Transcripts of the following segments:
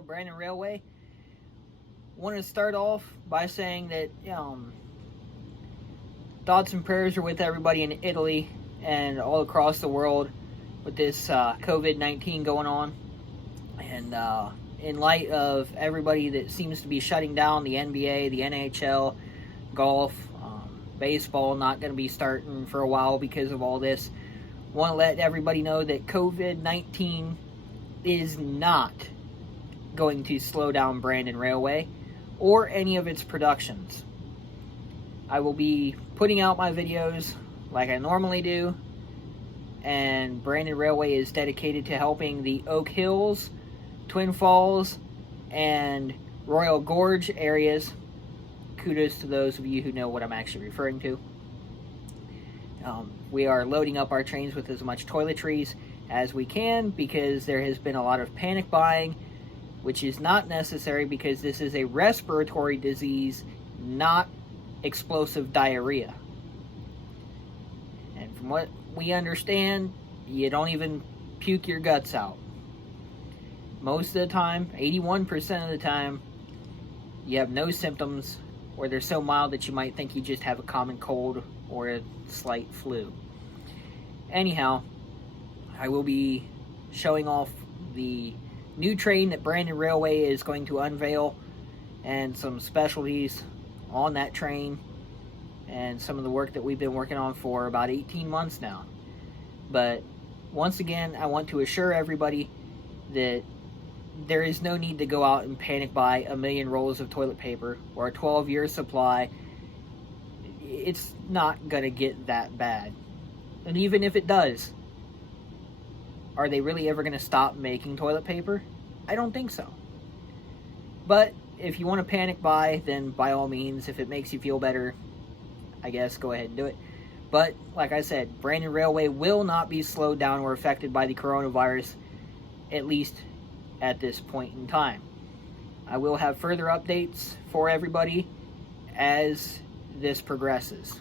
video, Brandon Railway. Want to start off by saying that thoughts and prayers are with everybody in Italy and all across the world with this COVID-19 going on. And in light of everybody that seems to be shutting down, the NBA, the NHL, golf, baseball not going to be starting for a while because of all this, want to let everybody know that COVID-19 is not going to slow down Brandon Railway or any of its productions. I will be putting out my videos like I normally do, and Brandon Railway is dedicated to helping the Oak Hills, Twin Falls, and Royal Gorge areas. Kudos to those of you who know what I'm actually referring to. We are loading up our trains with as much toiletries as we can because there has been a lot of panic buying, which is not necessary because this is a respiratory disease, not explosive diarrhea. And from what we understand, you don't even puke your guts out. Most of the time, 81% of the time, you have no symptoms, or they're so mild that you might think you just have a common cold or a slight flu. Anyhow, I will be showing off the new train that Brandon Railway is going to unveil and some specialties on that train and some of the work that we've been working on for about 18 months now. But once again, I want to assure everybody that there is no need to go out and panic buy 1 million rolls of toilet paper or a 12-year supply. It's not going to get that bad. And even if it does, are they really ever going to stop making toilet paper? I don't think so. But if you want to panic buy, then by all means, if it makes you feel better, I guess go ahead and do it. But like I said, Brandon Railway will not be slowed down or affected by the coronavirus, at least at this point in time. I will have further updates for everybody as this progresses.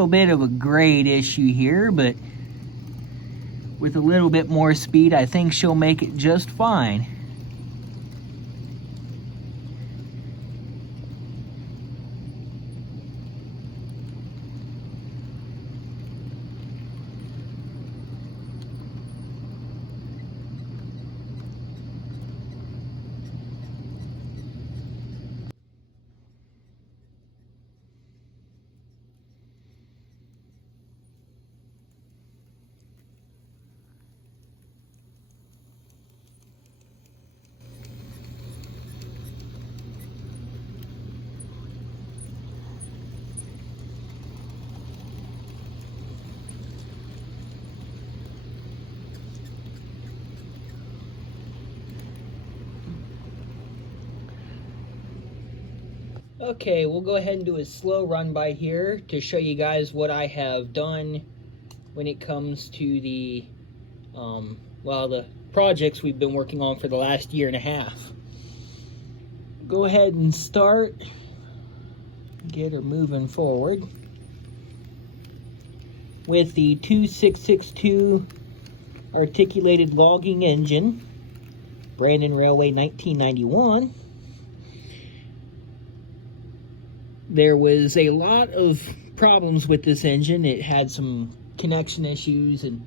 little bit of a grade issue here, but with a little bit more speed, I think she'll make it just fine. Okay, we'll go ahead and do a slow run by here to show you guys what I have done when it comes to the, the projects we've been working on for the last year and a half. Go ahead and start, get her moving forward with the 2662 articulated logging engine, Brandon Railway 1991. There was a lot of problems with this engine. It had some connection issues, and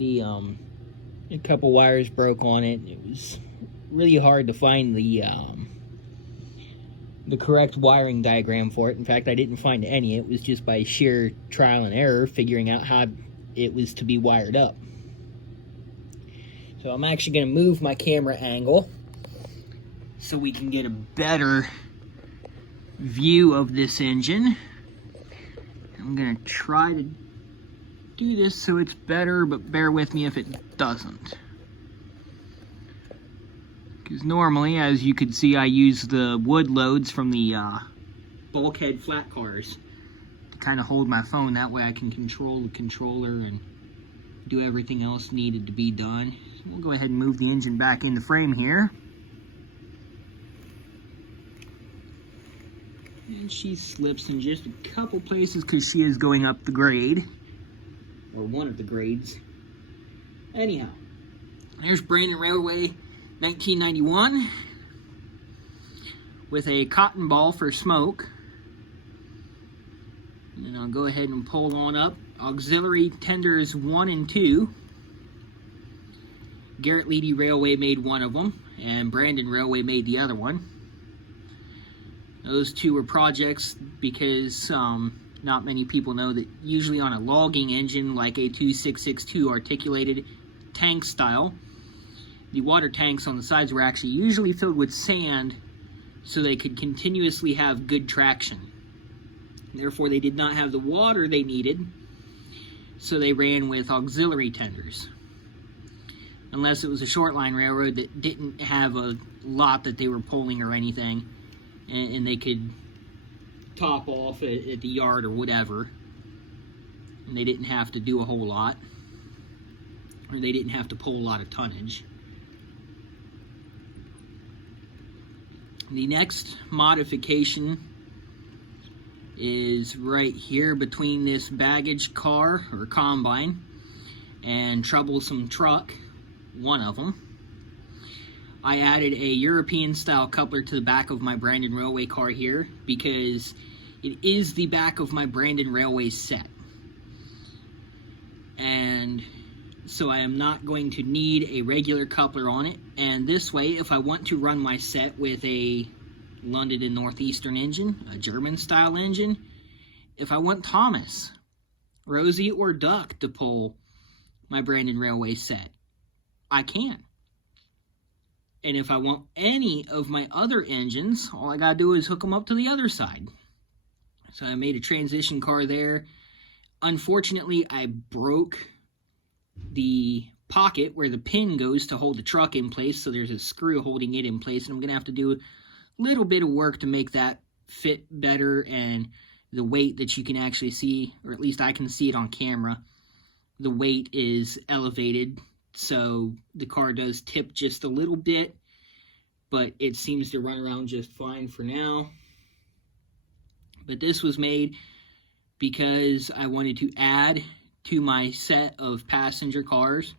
a couple wires broke on it. It was really hard to find the correct wiring diagram for it. In fact, I didn't find any. It was just by sheer trial and error figuring out how it was to be wired up. So I'm actually going to move my camera angle so we can get a better view of this engine. I'm going to try to do this so it's better, but bear with me if it doesn't. Because normally, as you can see, I use the wood loads from the bulkhead flat cars to kind of hold my phone. That way I can control the controller and do everything else needed to be done. So we'll go ahead and move the engine back into frame here. And she slips in just a couple places because she is going up the grade, or one of the grades. Anyhow, there's Brandon Railway 1991 with a cotton ball for smoke. And then I'll go ahead and pull on up auxiliary tenders 1 and 2. Garrett Leedy Railway made one of them, and Brandon Railway made the other one. Those two were projects because not many people know that usually on a logging engine like a 2662 articulated tank style, the water tanks on the sides were actually usually filled with sand so they could continuously have good traction. Therefore, they did not have the water they needed, so they ran with auxiliary tenders. Unless it was a short line railroad that didn't have a lot that they were pulling or anything, and they could top off at the yard or whatever, and they didn't have to do a whole lot, or they didn't have to pull a lot of tonnage. The next modification is right here between this baggage car or combine and troublesome truck, one of them. I added a European style coupler to the back of my Brandon Railway car here because it is the back of my Brandon Railway set. And so I am not going to need a regular coupler on it. And this way, if I want to run my set with a London and Northeastern engine, a German style engine, if I want Thomas, Rosie, or Duck to pull my Brandon Railway set, I can. And if I want any of my other engines, all I gotta do is hook them up to the other side. So I made a transition car there. Unfortunately, I broke the pocket where the pin goes to hold the truck in place, so there's a screw holding it in place, and I'm gonna have to do a little bit of work to make that fit better, and the weight that you can actually see, or at least I can see it on camera, the weight is elevated, so the car does tip just a little bit, but it seems to run around just fine for now. But this was made because I wanted to add to my set of passenger cars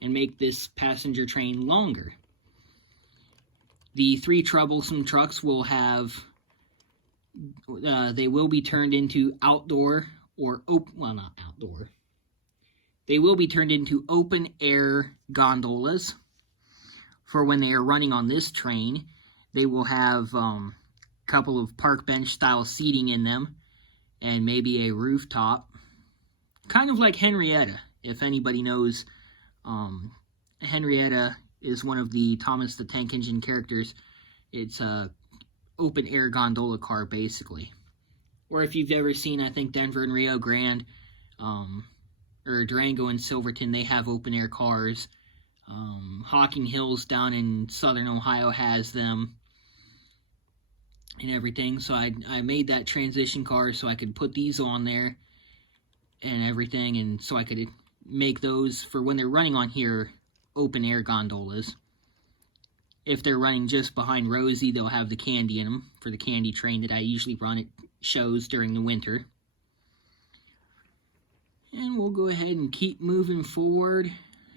and make this passenger train longer. The 3 troublesome trucks will have, they will be turned into outdoor or well, not outdoor. They will be turned into open air gondolas for when they are running on this train. They will have a couple of park bench style seating in them and maybe a rooftop. Kind of like Henrietta, if anybody knows. Henrietta is one of the Thomas the Tank Engine characters. It's a open air gondola car, basically. Or if you've ever seen, I think, Denver and Rio Grande, or Durango and Silverton, they have open air cars. Hocking Hills down in southern Ohio has them and everything. So I made that transition car so I could put these on there and everything, and so I could make those for when they're running on here open air gondolas. If they're running just behind Rosie, they'll have the candy in them for the candy train that I usually run at shows during the winter. And we'll go ahead and keep moving forward,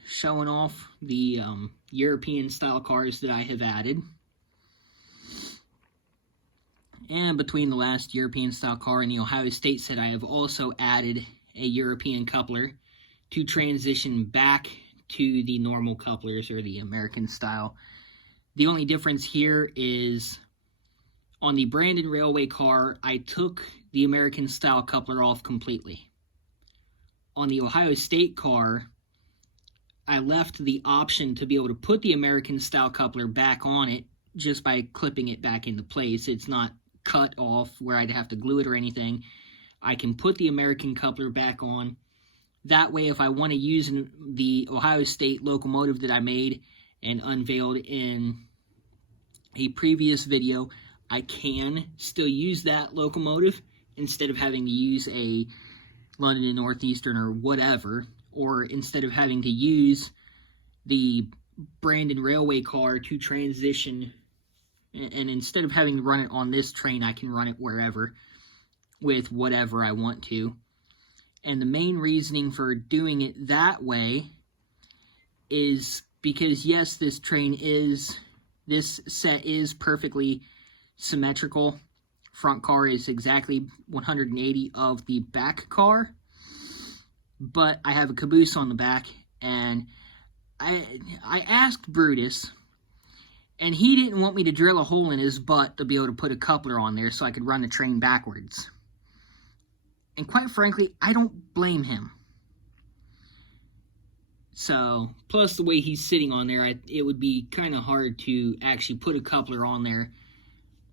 showing off the European style cars that I have added. And between the last European style car and the Ohio State set, I have also added a European coupler to transition back to the normal couplers, or the American style. The only difference here is on the Brandon Railway car, I took the American style coupler off completely. On the Ohio State car, I left the option to be able to put the American style coupler back on it just by clipping it back into place. It's not cut off where I'd have to glue it or anything. I can put the American coupler back on. That way, if I want to use the Ohio State locomotive that I made and unveiled in a previous video, I can still use that locomotive instead of having to use a London and Northeastern or whatever, or instead of having to use the Brandon Railway car to transition, and instead of having to run it on this train, I can run it wherever with whatever I want to. And the main reasoning for doing it that way is because, yes, this set is perfectly symmetrical. Front car is exactly 180 of the back car, but I have a caboose on the back, and I asked Brutus, and he didn't want me to drill a hole in his butt to be able to put a coupler on there so I could run the train backwards. And quite frankly, I don't blame him. So, plus the way he's sitting on there, it would be kind of hard to actually put a coupler on there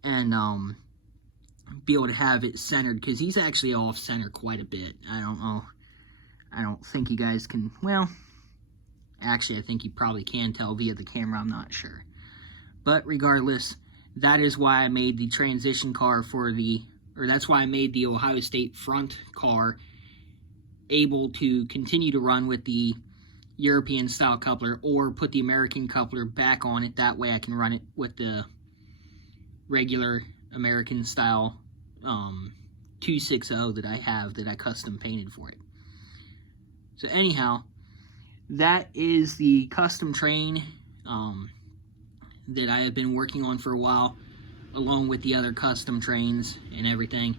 and be able to have it centered, because he's actually off center quite a bit. I don't know. I don't think you guys can, well, actually I think you probably can tell via the camera, I'm not sure. But regardless, that is why I made the transition car that's why I made the Ohio State front car able to continue to run with the European style coupler, or put the American coupler back on it. That way I can run it with the regular American style 260 that I have, that I custom painted for it. So anyhow, that is the custom train that I have been working on for a while, along with the other custom trains and everything.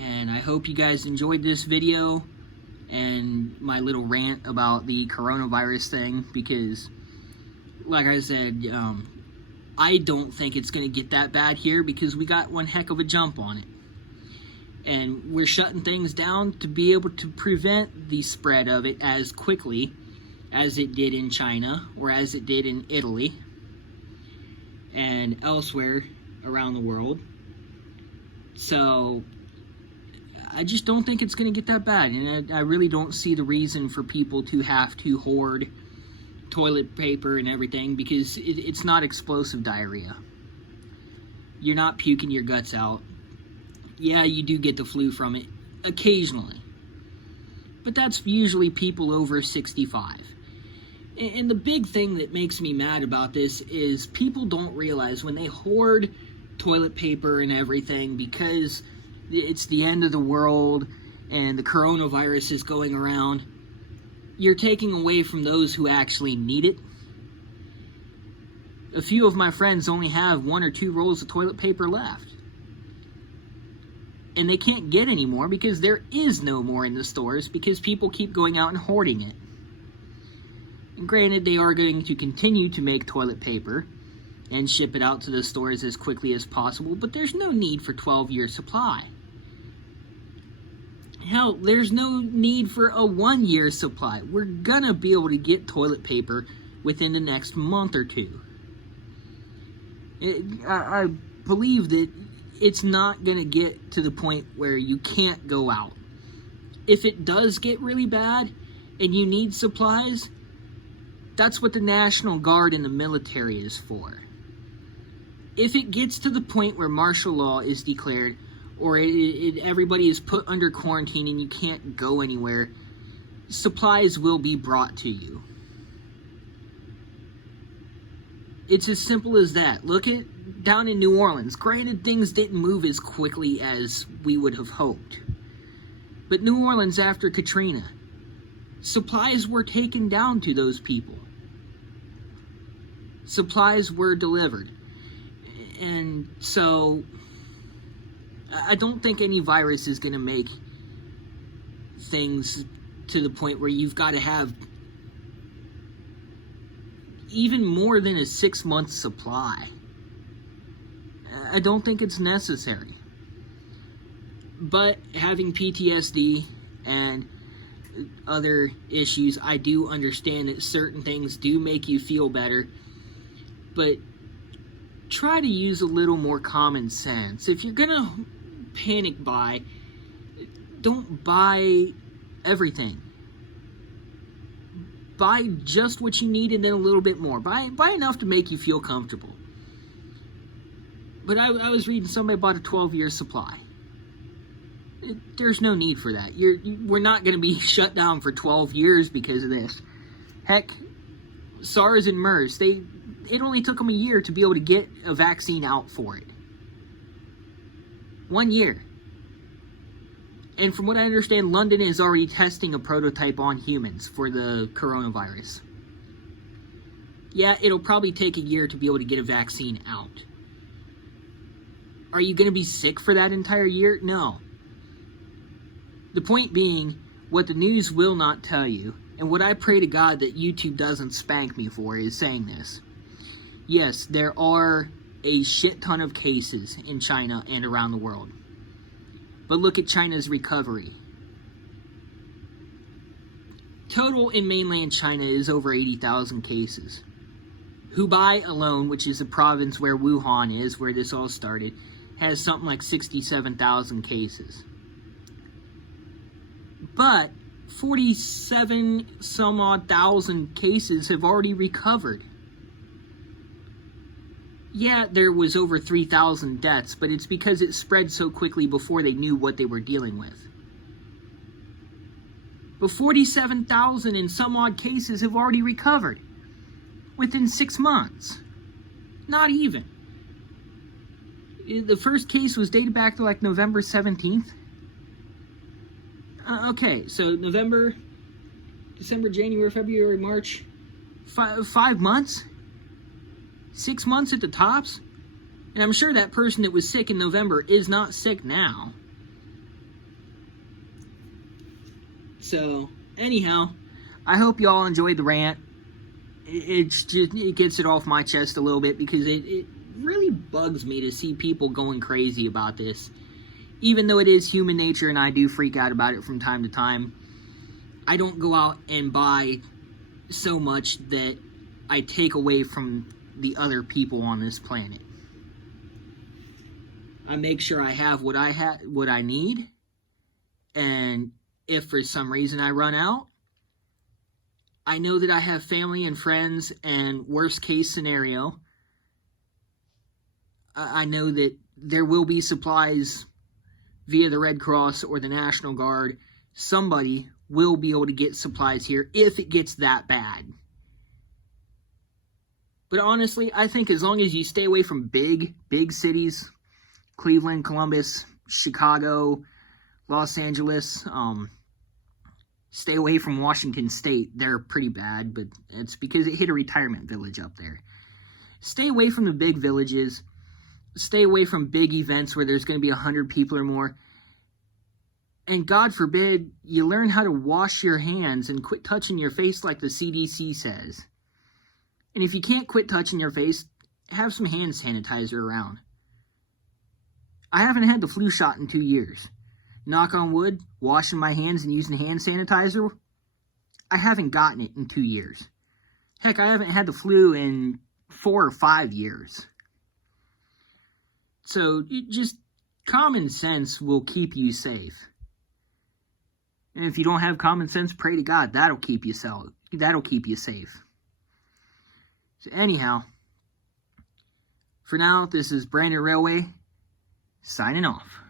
And I hope you guys enjoyed this video and my little rant about the coronavirus thing, because like I said, I don't think it's going to get that bad here, because we got one heck of a jump on it. And we're shutting things down to be able to prevent the spread of it as quickly as it did in China, or as it did in Italy and elsewhere around the world. So I just don't think it's going to get that bad, and I really don't see the reason for people to have to hoard toilet paper and everything, because it's not explosive diarrhea. You're not puking your guts out. Yeah, you do get the flu from it occasionally, but that's usually people over 65. And the big thing that makes me mad about this is people don't realize when they hoard toilet paper and everything, because it's the end of the world and the coronavirus is going around, you're taking away from those who actually need it. A few of my friends only have 1 or 2 rolls of toilet paper left. And they can't get any more because there is no more in the stores because people keep going out and hoarding it. And granted, they are going to continue to make toilet paper and ship it out to the stores as quickly as possible, but there's no need for 12-year supply. Hell, there's no need for a 1-year supply. We're gonna be able to get toilet paper within the next month or 2. I believe that it's not gonna get to the point where you can't go out. If it does get really bad and you need supplies, that's what the National Guard and the military is for. If it gets to the point where martial law is declared, or everybody is put under quarantine and you can't go anywhere, supplies will be brought to you. It's as simple as that. Look at down in New Orleans. Granted, things didn't move as quickly as we would have hoped. But New Orleans, after Katrina, supplies were taken down to those people. Supplies were delivered. And so I don't think any virus is going to make things to the point where you've got to have even more than a 6-month supply. I don't think it's necessary. But having PTSD and other issues, I do understand that certain things do make you feel better. But try to use a little more common sense. If you're going to panic buy, don't buy everything. Buy just what you need and then a little bit more. Buy enough to make you feel comfortable. But I was reading somebody bought a 12-year supply. There's no need for that. We're not going to be shut down for 12 years because of this. Heck, SARS and MERS, it only took them a year to be able to get a vaccine out for it. 1 year. And from what I understand, London is already testing a prototype on humans for the coronavirus. Yeah, it'll probably take a year to be able to get a vaccine out. Are you going to be sick for that entire year? No. The point being, what the news will not tell you, and what I pray to God that YouTube doesn't spank me for, is saying this. Yes, there are a shit ton of cases in China and around the world. But look at China's recovery. Total in mainland China is over 80,000 cases. Hubei alone, which is the province where Wuhan is, where this all started, has something like 67,000 cases. But 47 some odd thousand cases have already recovered. Yeah, there was over 3,000 deaths, but it's because it spread so quickly before they knew what they were dealing with. But 47,000 and some odd cases have already recovered within 6 months. Not even. The first case was dated back to like November 17th. Okay, so November, December, January, February, March, 5 months? 6 months at the tops? And I'm sure that person that was sick in November is not sick now. So, anyhow, I hope you all enjoyed the rant. It gets it off my chest a little bit because it really bugs me to see people going crazy about this. Even though it is human nature and I do freak out about it from time to time, I don't go out and buy so much that I take away from the other people on this planet. I make sure I have what I need, and if for some reason I run out, I know that I have family and friends, and worst case scenario, I know that there will be supplies via the Red Cross or the National Guard. Somebody will be able to get supplies here if it gets that bad. But honestly, I think as long as you stay away from big cities, Cleveland, Columbus, Chicago, Los Angeles. Stay away from Washington State. They're pretty bad, but it's because it hit a retirement village up there. Stay away from the big villages. Stay away from big events where there's going to be 100 people or more. And God forbid you learn how to wash your hands and quit touching your face like the CDC says. And if you can't quit touching your face, have some hand sanitizer around. I haven't had the flu shot in 2 years. Knock on wood, washing my hands and using hand sanitizer, I haven't gotten it in 2 years. Heck, I haven't had the flu in 4 or 5 years. So, just common sense will keep you safe. And if you don't have common sense, pray to God. That'll keep you safe. So anyhow, for now, this is Brandon Railway, signing off.